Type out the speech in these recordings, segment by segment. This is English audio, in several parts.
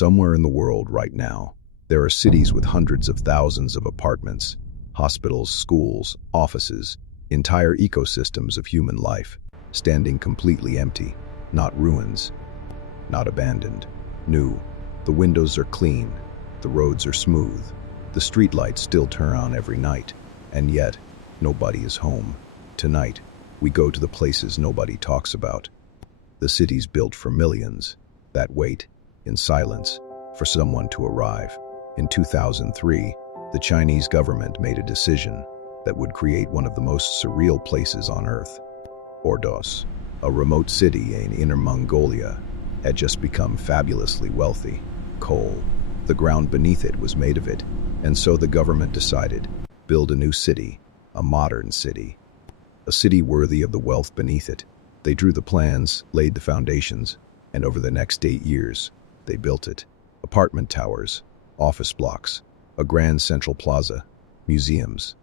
Somewhere in the world right now, there are cities with hundreds of thousands of apartments, hospitals, schools, offices, entire ecosystems of human life, standing completely empty, not ruins, not abandoned, new. The windows are clean, the roads are smooth, the streetlights still turn on every night, and yet, nobody is home. Tonight, we go to the places nobody talks about. The cities built for millions, that wait, in silence, for someone to arrive. In 2003, the Chinese government made a decision that would create one of the most surreal places on Earth. Ordos, a remote city in Inner Mongolia, had just become fabulously wealthy. Coal, the ground beneath it was made of it, and so the government decided, build a new city, a modern city. A city worthy of the wealth beneath it. They drew the plans, laid the foundations, and over the next 8 years, they built it. Apartment towers, office blocks, a grand central plaza, museums,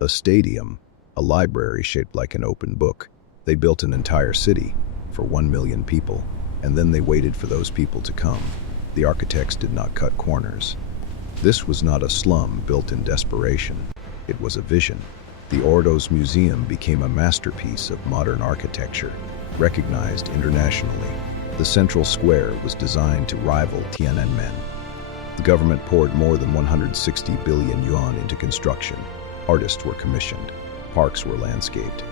a stadium, a library shaped like an open book. They built an entire city for 1 million people, and then they waited for those people to come. The architects did not cut corners. This was not a slum built in desperation. It was a vision. The Ordos Museum became a masterpiece of modern architecture, recognized internationally. The central square was designed to rival Tiananmen. The government poured more than 160 billion yuan into construction. Artists were commissioned. Parks were landscaped.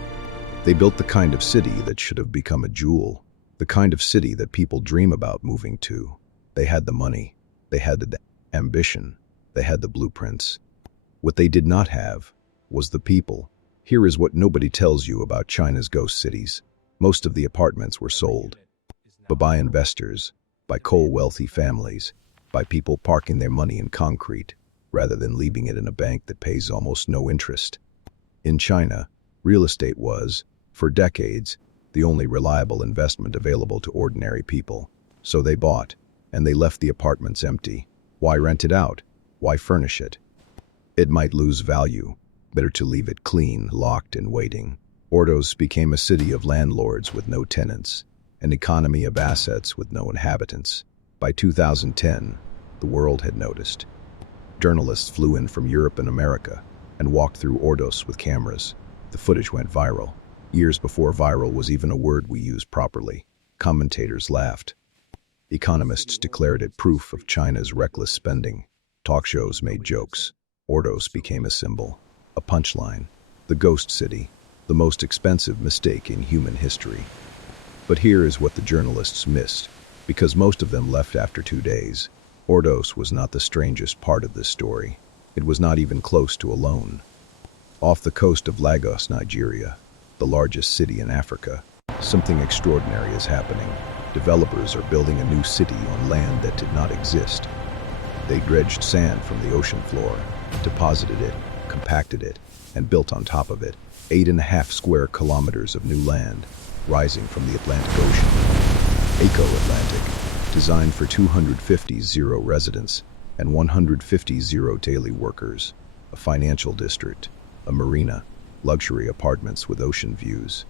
They built the kind of city that should have become a jewel, the kind of city that people dream about moving to. They had the money. They had the ambition. They had the blueprints. What they did not have was the people. Here is what nobody tells you about China's ghost cities. Most of the apartments were sold, but by investors, by coal-wealthy families, by people parking their money in concrete, rather than leaving it in a bank that pays almost no interest. In China, real estate was, for decades, the only reliable investment available to ordinary people. So they bought, and they left the apartments empty. Why rent it out? Why furnish it? It might lose value. Better to leave it clean, locked, and waiting. Ordos became a city of landlords with no tenants, an economy of assets with no inhabitants. By 2010, the world had noticed. Journalists flew in from Europe and America and walked through Ordos with cameras. The footage went viral. Years before viral was even a word we used properly. Commentators laughed. Economists declared it proof of China's reckless spending. Talk shows made jokes. Ordos became a symbol, a punchline, the ghost city, the most expensive mistake in human history. But here is what the journalists missed, because most of them left after 2 days. Ordos was not the strangest part of this story. It was not even close to alone. Off the coast of Lagos, Nigeria, the largest city in Africa, something extraordinary is happening. Developers are building a new city on land that did not exist. They dredged sand from the ocean floor, deposited it, compacted it, and built on top of it 8.5 square kilometers of new land, rising from the Atlantic Ocean. Eco-Atlantic, designed for 250 zero residents and 150 zero daily workers, a financial district, a marina, luxury apartments with ocean views,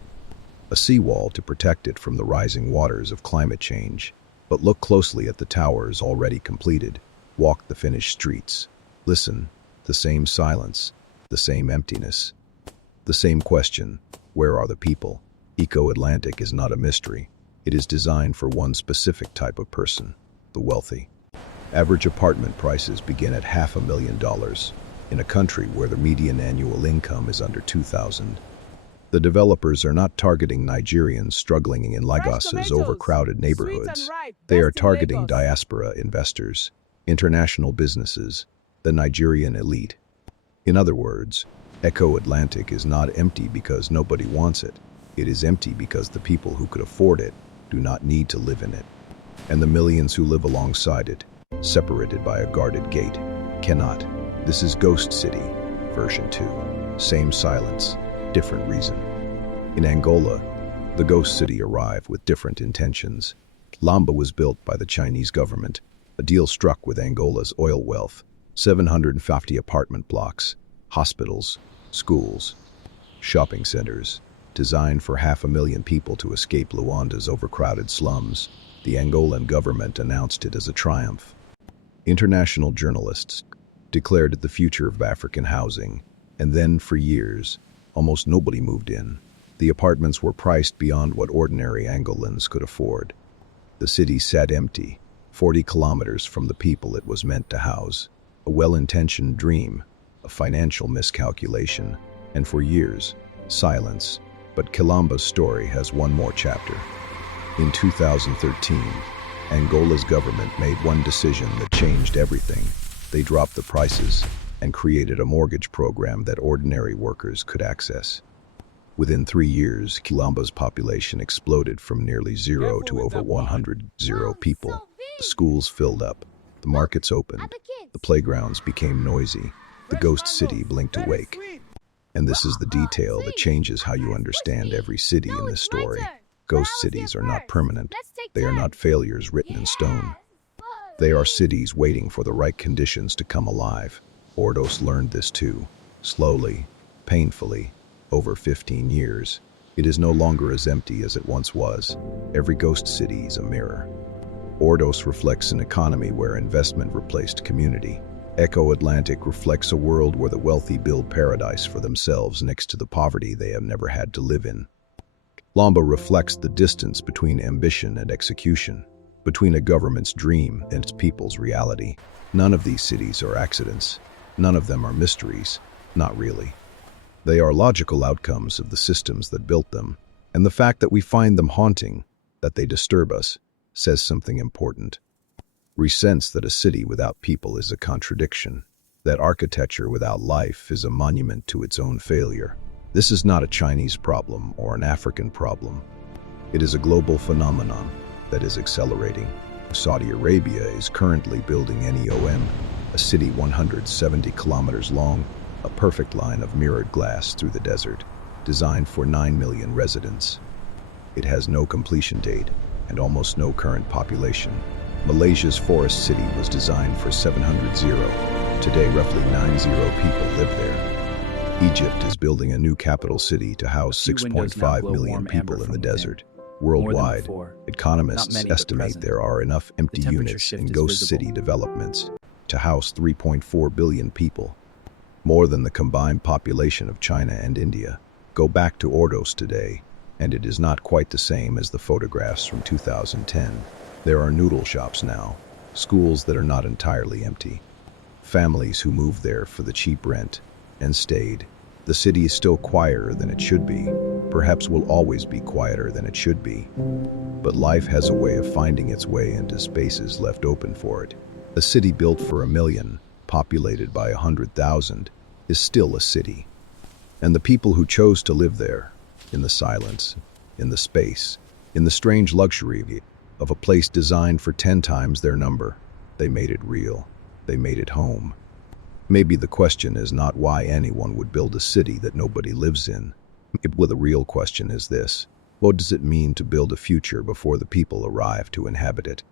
a seawall to protect it from the rising waters of climate change. But look closely at the towers already completed. Walk the finished streets. Listen, the same silence, the same emptiness, the same question, where are the people? Eco-Atlantic is not a mystery. It is designed for one specific type of person, the wealthy. Average apartment prices begin at $500,000 in a country where the median annual income is under $2,000. The developers are not targeting Nigerians struggling in Lagos's overcrowded neighborhoods. They are targeting diaspora investors, international businesses, the Nigerian elite. In other words, Eco-Atlantic is not empty because nobody wants it. It is empty because the people who could afford it do not need to live in it. And the millions who live alongside it, separated by a guarded gate, cannot. This is Ghost City, version 2. Same silence, different reason. In Angola, the Ghost City arrived with different intentions. Kilamba was built by the Chinese government, a deal struck with Angola's oil wealth, 750 apartment blocks, hospitals, schools, shopping centers, designed for 500,000 people to escape Luanda's overcrowded slums. The Angolan government announced it as a triumph. International journalists declared it the future of African housing, and then for years, almost nobody moved in. The apartments were priced beyond what ordinary Angolans could afford. The city sat empty, 40 kilometers from the people it was meant to house. A well-intentioned dream, a financial miscalculation, and for years, silence. But Kilamba's story has one more chapter. In 2013, Angola's government made one decision that changed everything. They dropped the prices and created a mortgage program that ordinary workers could access. Within 3 years, Kilamba's population exploded from nearly zero to over 100 people. The schools filled up, the markets opened, the playgrounds became noisy, the ghost city blinked awake. And this is the detail that changes how you understand every city in this story. Ghost cities are not permanent. They are not failures written in stone. They are cities waiting for the right conditions to come alive. Ordos learned this too, slowly, painfully, over 15 years. It is no longer as empty as it once was. Every ghost city is a mirror. Ordos reflects an economy where investment replaced community. Echo Atlantic reflects a world where the wealthy build paradise for themselves next to the poverty they have never had to live in. Kilamba reflects the distance between ambition and execution, between a government's dream and its people's reality. None of these cities are accidents. None of them are mysteries. Not really. They are logical outcomes of the systems that built them, and the fact that we find them haunting, that they disturb us, says something important. We sense that a city without people is a contradiction, that architecture without life is a monument to its own failure. This is not a Chinese problem or an African problem. It is a global phenomenon that is accelerating. Saudi Arabia is currently building NEOM, a city 170 kilometers long, a perfect line of mirrored glass through the desert, designed for 9 million residents. It has no completion date and almost no current population. Malaysia's Forest City was designed for 700. Today, roughly 90 people live there. Egypt is building a new capital city to house 6.5 million people in the desert. Worldwide, economists estimate there are enough empty units in ghost city developments to house 3.4 billion people, more than the combined population of China and India. Go back to Ordos today, and it is not quite the same as the photographs from 2010. There are noodle shops now, schools that are not entirely empty, families who moved there for the cheap rent and stayed. The city is still quieter than it should be, perhaps will always be quieter than it should be. But life has a way of finding its way into spaces left open for it. A city built for 1 million, populated by 100,000, is still a city. And the people who chose to live there, in the silence, in the space, in the strange luxury of a place designed for 10 times their number, they made it real. They made it home. Maybe the question is not why anyone would build a city that nobody lives in. Well, the real question is this: what does it mean to build a future before the people arrive to inhabit it?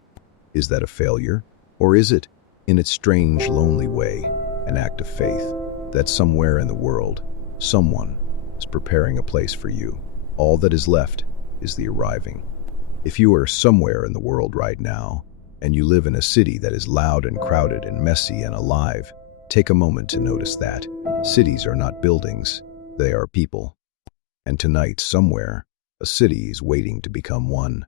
Is that a failure? Or is it, in its strange, lonely way, an act of faith that somewhere in the world, someone is preparing a place for you? All that is left is the arriving. If you are somewhere in the world right now, and you live in a city that is loud and crowded and messy and alive, take a moment to notice that. Cities are not buildings, they are people. And tonight, somewhere, a city is waiting to become one.